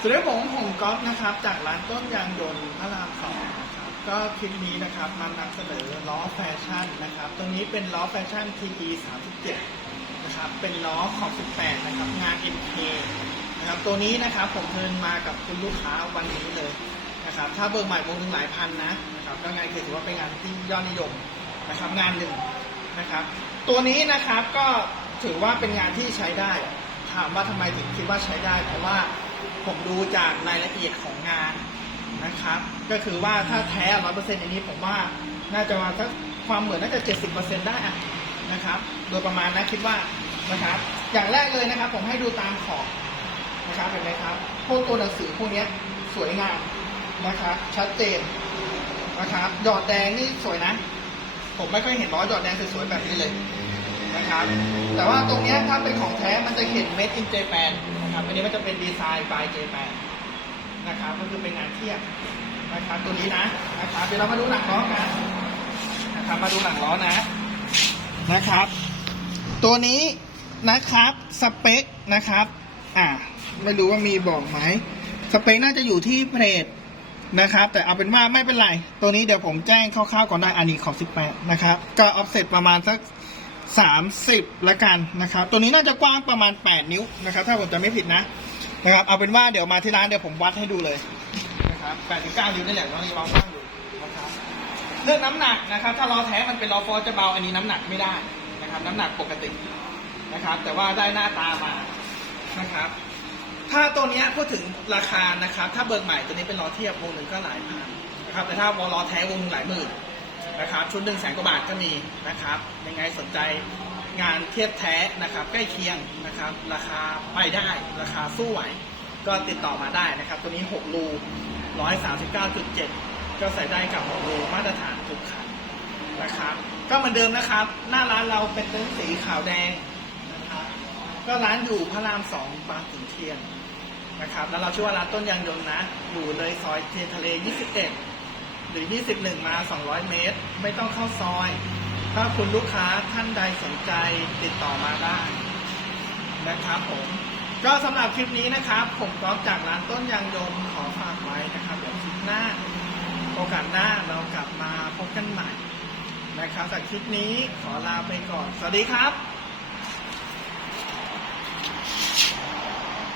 สวัสดีครับผมผมก๊อฟนะครับ จากร้านต้นยางยนต์พระรามสองนะครับก็คลิปนี้นะครับมานำเสนอล้อแฟชั่นนะครับตัวนี้เป็นล้อแฟชั่น TE 37นะครับเป็นล้อขอบ18นะครับงาน MK นะครับตัวนี้นะครับผมเทินมากับคุณลูกค้าวันนี้เลยนะครับถ้าเบิกใหม่วงหนึ่งหลายพันนะนะครับก็งานคือถือว่าเป็นงานที่ยอดนิยมนะครับงานหนึ่งนะครับตัวนี้นะครับก็ถือว่าเป็นงานที่ใช้ได้ ถามว่าทำไมถึงคิดว่าใช้ได้ เพราะว่า ผมดูจากรายละเอียดของงานนะครับ ก็คือว่าถ้าแท้ร้อยเปอร์เซ็นต์อันนี้ผมว่าน่าจะมาสักความเหมือนน่าจะเจ็ดสิบเปอร์เซ็นต์ได้นะครับ โดยประมาณนะคิดว่านะครับ อย่างแรกเลยนะครับ ผมให้ดูตามขอบนะครับเห็นไหมครับ พวกตัวหนังสือพวกนี้สวยงามนะครับ ชัดเจนนะครับหยอดแดงนี่สวยนะ ผมไม่ค่อยเห็นล้อหยอดแดงสวยๆแบบนี้เลยนะครับ แต่ว่าตรงนี้ถ้าเป็นของแท้มันจะเห็น made in Japan นะครับ อันนี้มันจะเป็นดีไซน์ by Japan นะครับ ก็คือเป็นงานเทียบนะครับตัวนี้นะนะครับเดี๋ยวเรามาดูหนังล้อกันนะครับมาดูหนังล้อนะนะครับ ตัวนี้นะครับสเปคนะครับอ่าไม่รู้ว่ามีบอกไหมสเปคน่าจะอยู่ที่เพจนะครับ แต่เอาเป็นว่าไม่เป็นไร ตัวนี้เดี๋ยวผมแจ้งคร่าวๆก่อนได้อันนี้ขอบ18 นะครับ ก็ออฟเซตประมาณสัก 30ละกันนะครับ ตัวนี้น่าจะกว้างประมาณ 8 นิ้วนะครับ ถ้าผมจะไม่ผิดนะนะครับ เอาเป็นว่าเดี๋ยวมาที่ร้านเดี๋ยวผมวัดให้ดูเลยนะครับ8ถึง9นิ้วนี่แหละน้องยังลองบ้างอยู่นะครับเรื่องน้ำหนักนะครับ ถ้าล้อแท้มันเป็นล้อฟอร์จะเบาอันนี้น้ำหนักไม่ได้นะครับ น้ำหนักปกตินะครับ แต่ว่าได้หน้าตามานะครับ ถ้าตัวนี้พูดถึงราคานะครับ ถ้าเบิกใหม่ตัวนี้เป็นล้อเทียบวงหนึ่งก็หลายพันนะครับแต่ถ้าวอลล้อแท้วงหนึ่งหลายหมื่น นะครับชุดหนึ่งแสนกว่าบาทก็มีนะครับยังไงสนใจงานเทียบแท้นะครับ ใกล้เคียงนะครับ ราคาไปได้ราคาสู้ไหว ก็ติดต่อมาได้นะครับ ตัวนี้ 6 รู139.7 ก็ใส่ได้กับ 6 รูมาตรฐานทุกคันนะครับ ก็เหมือนเดิมนะครับ หน้าร้านเราเป็นเต็นท์สีขาวแดงนะครับก็ร้านอยู่พระรามสองบางขุนเทียนนะครับ แล้วเราชื่อว่าร้านต้นยางยนต์นะ อยู่เลยซอยเทียนทะเล 21 หรือ 21 มา 200 เมตร ไม่ต้องเข้าซอย ถ้าคุณลูกค้าท่านใดสนใจติดต่อมาได้นะครับผม ก็สำหรับคลิปนี้นะครับ ผมก็จากร้านต้นยางยนต์ขอฝากไว้นะครับเดี๋ยวคลิปหน้า โอกาสหน้าเรากลับมาพบกันใหม่นะครับจากคลิปนี้ขอลาไปก่อน สวัสดีครับ